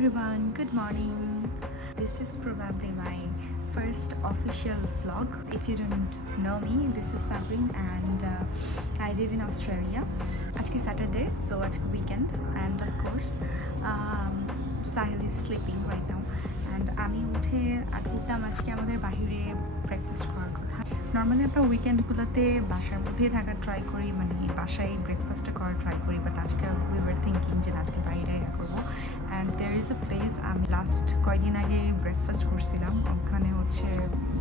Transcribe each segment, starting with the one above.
everyone, good morning. This is probably my first official vlog. If you don't know me, this is Sabrine and I live in Australia. Ajke Saturday, so ajke weekend, and of course Sahil is sleeping right now and আমি উঠে উঠলাম আজকে আমাদের বাইরে breakfast করার কথা। Normally আমরা উইকেন্ডগুলোতে বাসার মধ্যেই থাকার ট্রাই করি, মানে বাসায় ব্রেকফাস্টটা করার ট্রাই করি, বাট আজকে উই ওয়ার থিঙ্কিং যে আজকে বাইরে করবো। And there is a place, আমি লাস্ট কয়েকদিন আগে ব্রেকফাস্ট করছিলাম, ওখানে হচ্ছে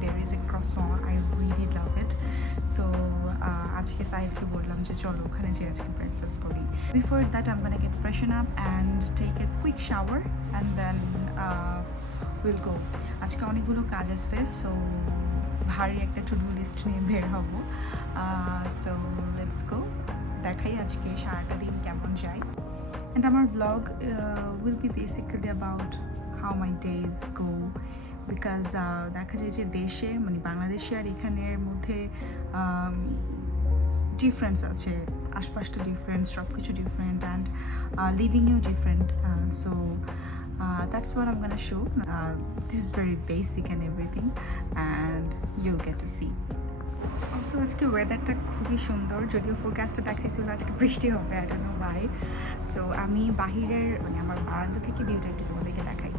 there is a croissant, I really love it. তো আজকে সাহিলকে বললাম যে চলো ওখানে যে আজকে ব্রেকফাস্ট করি। Before that I am gonna get freshen up and take a quick shower and then will go. আজকে অনেকগুলো কাজ আছে, সো ভারী একটা টু ডু লিস্ট নিয়ে বের হব। সো লেটস গো, দেখাই আজকে সারাটা দিন কেমন যায়। অ্যান্ড আমার blog will be basically about how my days go, because দেখা যায় যে দেশে মানে বাংলাদেশে আর এখানের মধ্যে ডিফারেন্স আছে, আশপাশটা ডিফারেন্ট, সব কিছু ডিফারেন্ট, অ্যান্ড লিভিংও different. So that's what I'm gonna show. This is very basic and everything, and you'll get to see. Also আজকে ওয়েদারটা খুবই সুন্দর, যদিও ফোরকাস্টে দেখাইছিল আজকে বৃষ্টি হবে, I don't know why. So আমি বাহিরের মানে আমার বারান্দা থেকে ভিউটা একটু তোমাদেরকে দেখাই।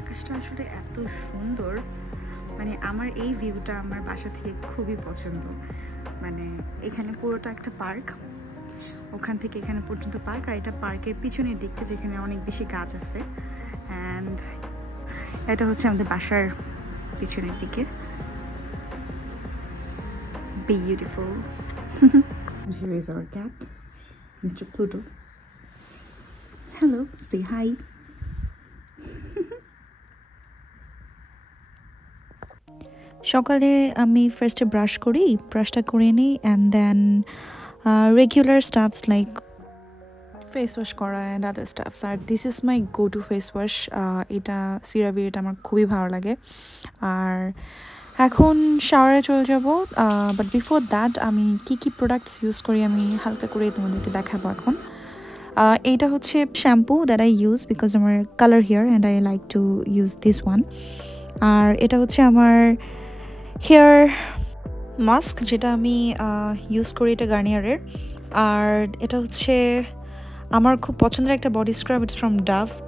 আকাশটা আসলে এত সুন্দর, মানে আমার এই ভিউটা আমার বাসা থেকে খুবই পছন্দ। মানে এখানে পুরোটা একটা পার্ক, ওখান থেকে এখানে পর্যন্ত পার্ক, আর এটা পার্কের পিছনের দিকটা যেখানে অনেক বেশি গাছ আছে, অ্যান্ড এটা হচ্ছে আমাদের বাসার পিছনের দিকে। Beautiful. Here is our cat, Mr. Pluto. Hello, say hi. সকালে আমি ফার্স্টে ব্রাশ করি, ব্রাশটা করে নিই, and then regular stuffs like face wash করা অ্যান্ড আদার স্টাফস। আর this is my go to face wash, এটা সিরাভি, এটা আমার খুবই ভালো লাগে। আর এখন শাওয়ারে চলে যাব, বাট বিফোর দ্যাট আমি কী কী প্রোডাক্টস ইউজ করি আমি হালকা করে তোমাদেরকে দেখাবো এখন। এইটা হচ্ছে shampoo that I use because আমার colour hair and I like to use this one. আর এটা হচ্ছে আমার হেয়ার মাস্ক, যেটা আমি ইউজ করি, এটা গার্নিয়ারের। আর এটা হচ্ছে আমার খুব পছন্দের একটা বডি স্ক্রাব, ইটস ফ্রম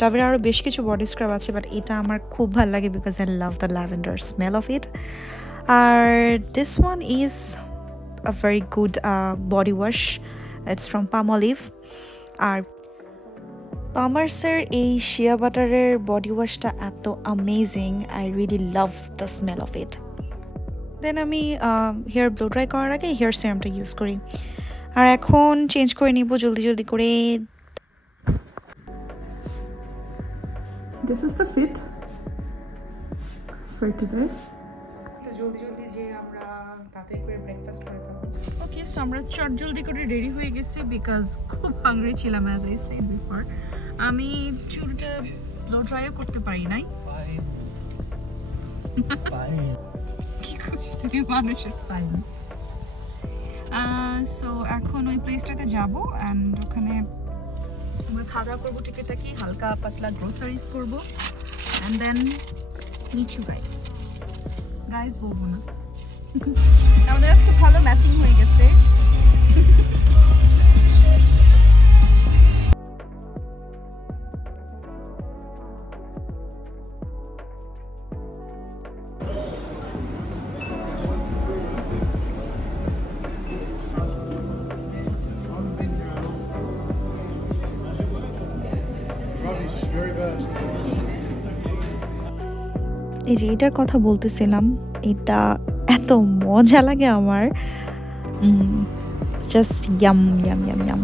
ডাভের আরও বেশ কিছু বডি স্ক্রাব আছে, বাট এটা আমার খুব ভালো লাগে because I love the lavender smell of it. আর this one is a very good body wash, it's from Palmolive. আর পামার্সের এই শিয়া বাটারের বডি ওয়াশটা এত amazing, I really love the smell of it. Then আমি হেয়ার ব্লো ড্রাই করার আগে হেয়ার সিরামটা ইউজ করি। আর এখন চেঞ্জ করে নিব জলদি জলদি করে। This is the fit for today. তো জলদি জলদি যে আমরা তাড়াতাড়ি করে ব্রেকফাস্ট করে ফেলবো। ওকে, সো আমরা চট জলদি করে রেডি হয়ে গেছি বিকজ খুব হাংরি ছিলাম, অ্যাজ আই সেড বিফোর। আমি চুলটা ব্লো ড্রাইও করতে পারি নাই। কি খুশি মানুষের পাই। সো এখন ওই প্লেসটাতে যাবো অ্যান্ড ওখানে আমরা খাওয়া দাওয়া করবো, টিকিটাকি হালকা পাতলা গ্রোসারিজ করবো, and then meet you guys বলবো না। আমাদের আজকে ভালো ম্যাচিং হয়ে গেছে। এই যে এটার কথা বলতেছিলাম, এটা এত মজা লাগে আমার, just yam yam yam yam.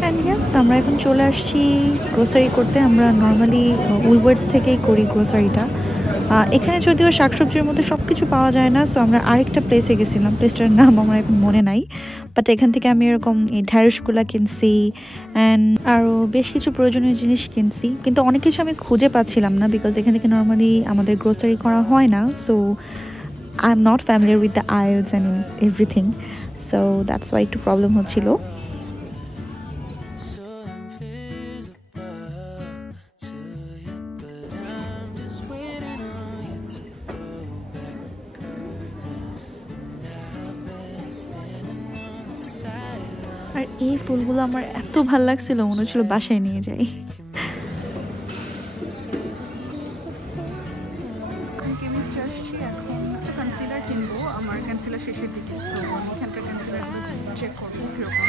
And yes, আমরা এখন চলে আসছি গ্রোসারি করতে। আমরা নর্মালি উলওয়ার্ডস থেকেই করি গ্রোসারিটা, এখানে যদিও শাকসবজির মধ্যে সব কিছু পাওয়া যায় না, সো আমরা আরেকটা প্লেসে গেছিলাম, প্লেসটার নাম আমার এখন মনে নাই, বাট এখান থেকে আমি এরকম এই ঢ্যাঁড়সগুলা কিনছি অ্যান্ড আরও বেশ কিছু প্রয়োজনীয় জিনিস কিনছি, কিন্তু অনেক কিছু আমি খুঁজে পাচ্ছিলাম না বিকজ এখান থেকে নর্মালি আমাদের গ্রোসারি করা হয় না, so I am not familiar with the আইলস and everything, so that's why একটু প্রবলেম হচ্ছিল। আর এই ফুলগুলো আমার এত ভালো লাগছিল, মনে হচ্ছিল বাসায় নিয়ে যাই। কেমিস্টে আসছি, এখন একটা কনসিলার কিনবো, আমার কনসিলার শেষের দিকে, তো আমি এখানকার কনসিলার চেক করবো কীরকম।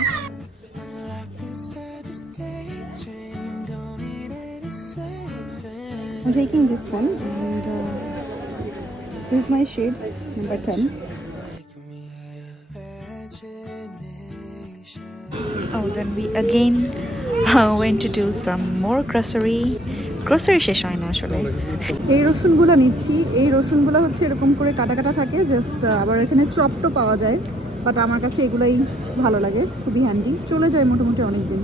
I'm taking this one, and this is my shade number 10. Oh, then we again went to do some more grocery শেষ হয় না আসলে। এই রসুনগুলো নিচ্ছি, এই রসুনগুলো হচ্ছে এরকম করে কাটা কাটা থাকে, জাস্ট আবার এখানে চপটো পাওয়া যায়, বাট আমার কাছে এগুলাই ভালো লাগে, খুবই হ্যান্ডি, চলে যায় মোটামুটি অনেক দিন।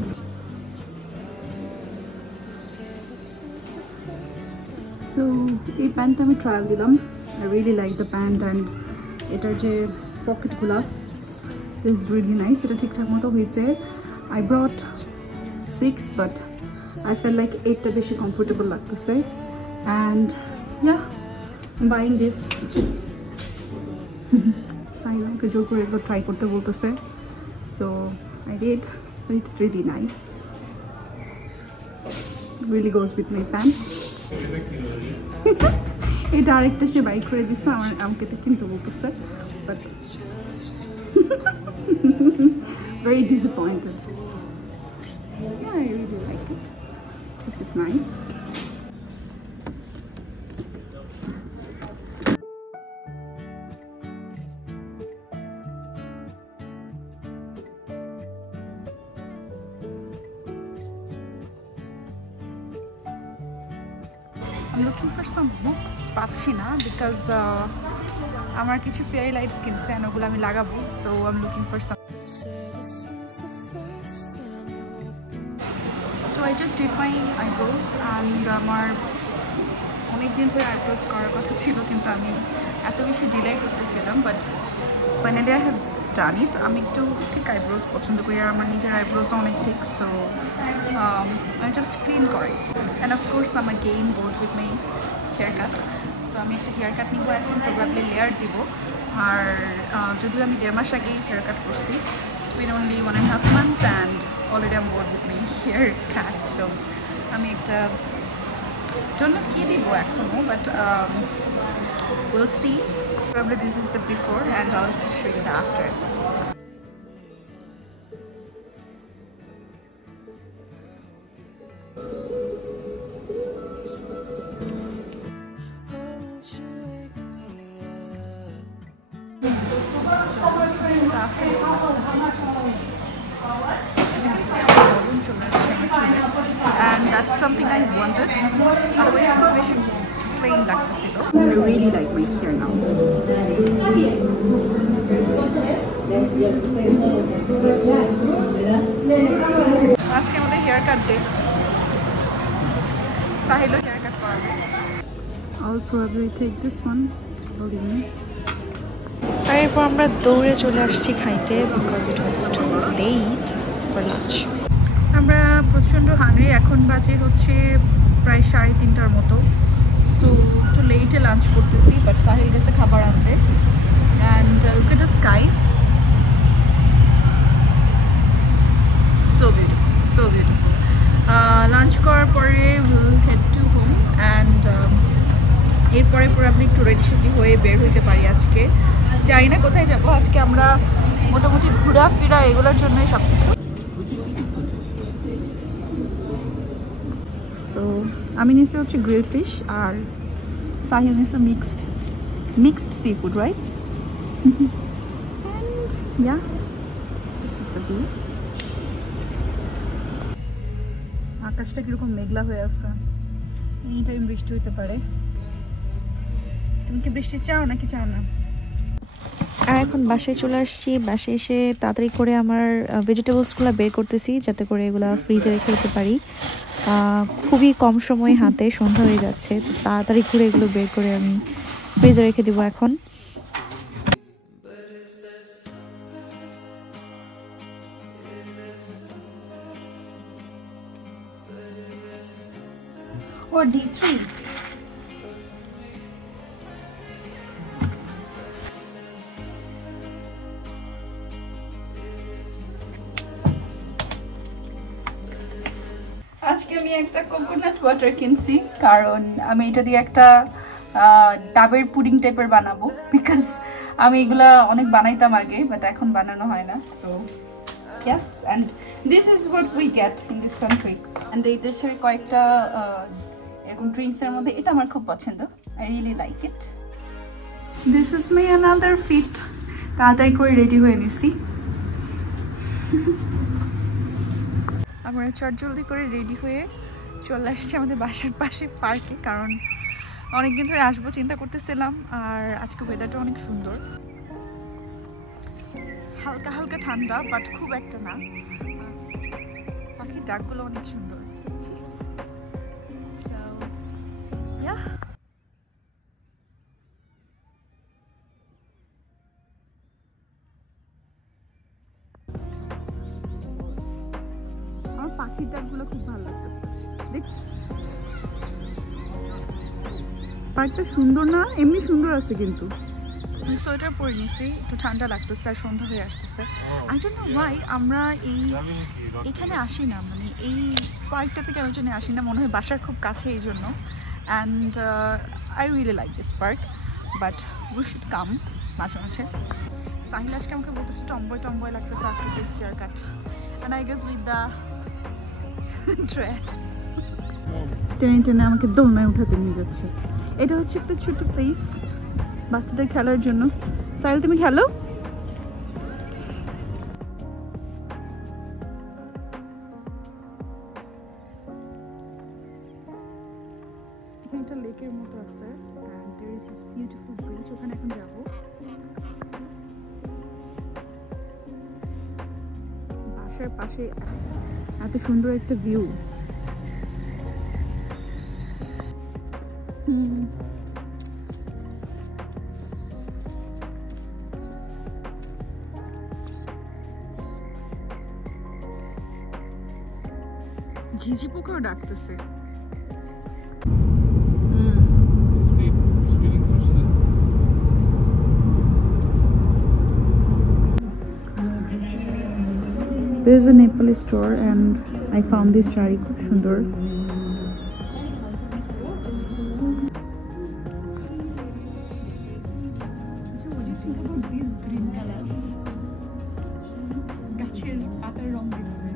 সো এই প্যান্টটা আমি ট্রায়াল দিলাম, I really like the pant, and এটার যে পকেটগুলো ইজ রিয়েলি নাইস, এটা ঠিকঠাক মতো হয়েছে। I brought 6, but I felt like 8টা বেশি comfortable লাগতেছে, and yeah, I'm buying this. সাইনাকে জোর করে একবার ট্রাই করতে বলতেছে, so I did, but it's really nice, really goes with my pants. এটা আরেকটা সে বাই করে দিচ্ছে, আমাকে এটা কিনতে বলতেছে, but very disappointed. Yeah, I really like it. This is nice. I'm looking for some books, পাচ্ছি না, because আমার কিছু ফেয়ারি লাইটস কিনছে and ওগুলো আমি লাগাবো, so I'm looking for some. So I just did my eyebrows, and আমার অনেক দিন ধরে আইব্রোজ করার কথা ছিল, কিন্তু আমি এত বেশি ডিলে করতেছিলাম, but finally I have done it. আমি একটু ঠিক আইব্রোজ পছন্দ করি, আর আমার নিজের আইব্রোজও অনেক ঠিক, সো আমি জাস্ট ক্লিন করাই, অ্যান্ড অফকোর্স আমার gain both with my haircut, so আমি একটা হেয়ার কাট নিব এখন, প্রবাবলি লেয়ার দিব, আর যদিও আমি 1.5 মাস আগেই হেয়ার কাট করছি, it's been only 1.5 months and already I'm bored with my haircut, so আমি একটা don't know কি দিব এখনো, but we'll see. Probably this is the before and I'll show you the after. And that's something I wanted. Otherwise, I should plain like this. I really like my hair now. আজকে আমাদের haircut day, Sahil haircut করাবে। I'll probably take this one. আর এরপর আমরা দৌড়ে চলে আসছি খাইতে, because it was too late for lunch. আমরা প্রচণ্ড হাংরি, এখন বাজে হচ্ছে প্রায় 3:30টার মতো, সো একটু লেটে লাঞ্চ করতেছি, বাট সাহিল গেছে খাবার আনতে। And look at the sky, so beautiful, so beautiful. Lunch করার পরে will head to home, and এরপরে পুরোপুরি একটু রেডি সেডি হয়ে বের হইতে পারি। আজকে যাই না কোথায় যাবো, আজকে আমরা মোটামুটি ঘোরাফেরা এগুলোর জন্যই সব কিছু। সো আমি নিচে হচ্ছে গ্রিল ফিশ, আর সাহিল নিচে mixed sea food, right? And yeah, this is the view. আকাশটা কীরকম মেঘলা হয়ে আছে, এনি টাইম বৃষ্টি হইতে পারে। তুমি কি বৃষ্টি চাও নাকি চাও না? আর এখন বাসায় চলে আসছি। বাসায় এসে তাড়াতাড়ি করে আমার ভেজিটেবলসগুলো বের করতেছি যাতে করে এগুলো ফ্রিজে রেখে দিতে পারি। খুবই কম সময় হাতে, সন্ধ্যা হয়ে যাচ্ছে, তো তাড়াতাড়ি করে এগুলো বের করে আমি ফ্রিজে রেখে দিব এখন। ও D3 আজকে আমি একটা কোকোনাট ওয়াটার কিনছি কারণ আমি এটা দিয়ে একটা ডাবের পুডিং টাইপের বানাবো, বিকজ আমি এগুলা অনেক বানাইতাম আগে বাট এখন বানানো হয় না। So yes, and this is what we get in this country. And এই দেশের কয়েকটা এরকম ড্রিঙ্কসের মধ্যে এটা আমার খুব পছন্দ। I really like it. This is my another fit. তাড়াতাড়ি করে রেডি হয়ে নিছি। আমরা চটজলদি করে রেডি হয়ে চলে আসছি আমাদের বাসার পাশে পার্কে, কারণ অনেকদিন ধরে আসবো চিন্তা করতেছিলাম। আর আজকে ওয়েদারটা অনেক সুন্দর, হালকা হালকা ঠান্ডা বাট খুব একটা না। পাখির ডাকগুলো অনেক সুন্দর। So, yeah. আমার পাখির ডাকগুলো খুব ভালো লাগতেছে। দেখ, পার্কটা সুন্দর না? এমনি সুন্দর আছে কিন্তু। সোয়েটার পরে নিছি, একটু ঠান্ডা লাগতেছে আর সন্ধ্যা হয়ে আসতেছে। আই ডোন্ট নো ওয়াই আমরা এখানে আসি না, মানে এই পার্কটাতে কেন জন্য আসি না, মনে হয় বাসার খুব কাছে এই জন্য। And I really like this park, but we should come মাঝে মাঝে। সাহিল আজকে আমাকে বলতেছে টম্বয় টম্বয় লাগতেছে after the haircut, and I guess with the dress. টেনে টেনে আমাকে দোলনায় উঠাতে নিয়ে যাচ্ছে। এটা হচ্ছে একটা ছোট্ট প্লেস বাচ্চাদের খেলার জন্য। সাহিল তুমি খেলো। এখানে একটা লেকের মতো আছে, and there is this beautiful bridge, ওখানে এখন যাব। বাসার পাশে এত সুন্দর একটা ভিউ। ঝিঝি পোকাও ডাকতেছে। There is a Nepali store and I found this shari খুব সুন্দর। গাছের পাতার রং দেখবে।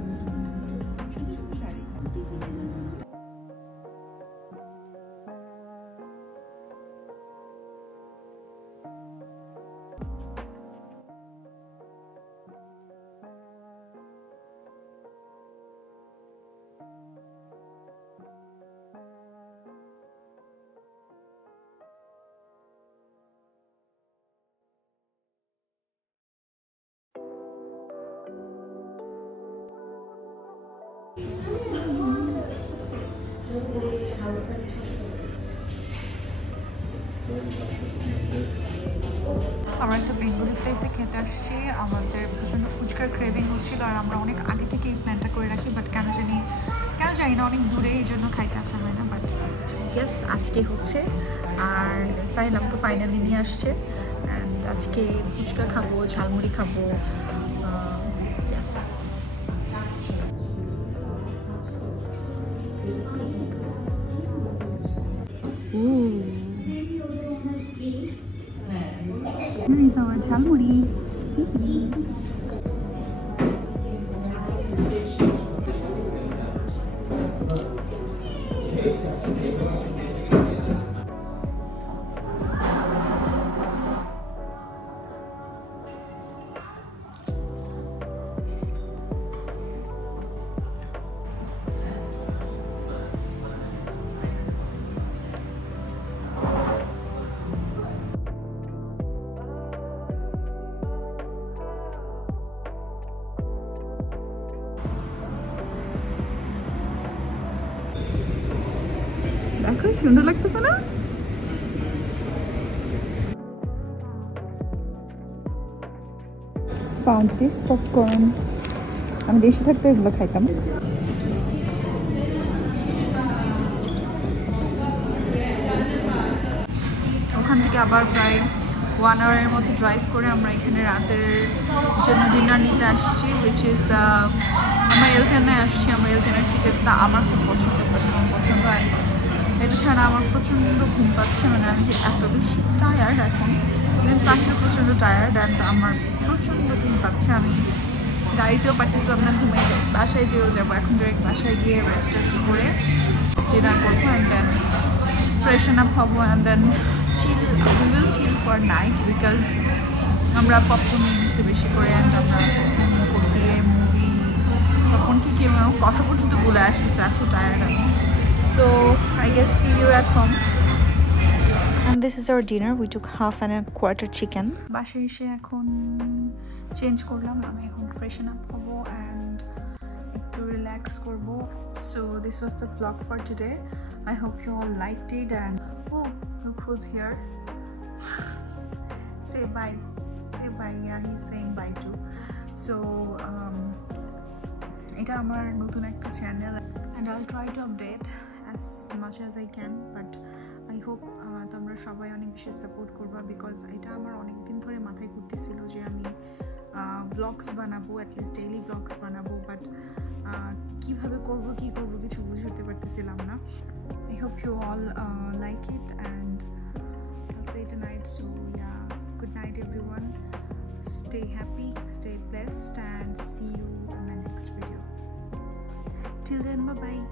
আমরা একটা বেঙ্গলি প্লেসে খেতে আসছি। আমাদের প্রচণ্ড ফুচকার ক্রেভিং হচ্ছিল আর আমরা অনেক আগে থেকে এই প্ল্যানটা করে রাখি, বাট কেন জানি না অনেক দূরে, এই জন্য খাইতে আসা হয় না। বাট ইয়েস, আজকে হচ্ছে। আর সাহিল আমাকে ফাইনালি নিয়ে আসছে, অ্যান্ড আজকে ফুচকা খাবো, ঝালমুড়ি খাবো। Here is our jhalmuri. খুব সুন্দর লাগতেছে না? Found this popcorn. আমি দেশে থাকতে এগুলো খাইতাম। ওখান থেকে আবার প্রায় 1 আওয়ারের মতো ড্রাইভ করে আমরা এখানে রাতের জন্য ডিনার নিতে আসছি, হুইচ ইজ আমরা এলটেনে আসছি। আমরা এলটেনের টিকিটটা আমার খুব পছন্দ হয়। এটা ছাড়া আমার প্রচণ্ড ঘুম পাচ্ছে, মানে আমি এত বেশি টায়ার্ড এখন, ইভেন সাকিও প্রচণ্ড টায়ার্ড অ্যান্ড আমার প্রচণ্ড ঘুম পাচ্ছে। আমি গাড়িতেও পারতেছিলাম না, ঘুমিয়ে যাই। বাসায় যেও যাবো এখন, ডিরেক্ট বাসায় গিয়ে রেস্ট করে ডিনার করবো অ্যান্ড দেন freshen up হবো and then we will chill for night because আমরা পপকর্ন নিয়েছি বেশি করে and আমরা মুভি তখন কি কথা পর্যন্ত বলে আসতেছে, এত টায়ার্ড আমি। So I guess see you at home. And this is our dinner. We took half and a quarter chicken. বাসায় এসে এখন চেঞ্জ করলাম, আমি এখন freshen up হবো and একটু রিল্যাক্স করবো। So this was the vlog for today. I hope you all liked it and oh, look who's here. Say bye. Say bye. Yeah, he's saying bye too. So এটা আমার নতুন একটা channel and I'll try to update as much as I can, but I hope তোমরা সবাই অনেক বেশি support করবা because এটা আমার অনেক দিন ধরে মাথায় ঘুরতেছিল যে আমি ব্লগস বানাবো, অ্যাটলিস্ট ডেইলি ব্লগস বানাবো, বাট কিভাবে করব কিছু বুঝে উঠতে পারতেছিলাম না। I hope you all like it and I'll say tonight. So yeah, good night everyone. Stay happy, stay blessed and see you in my next video. Till then, bye bye.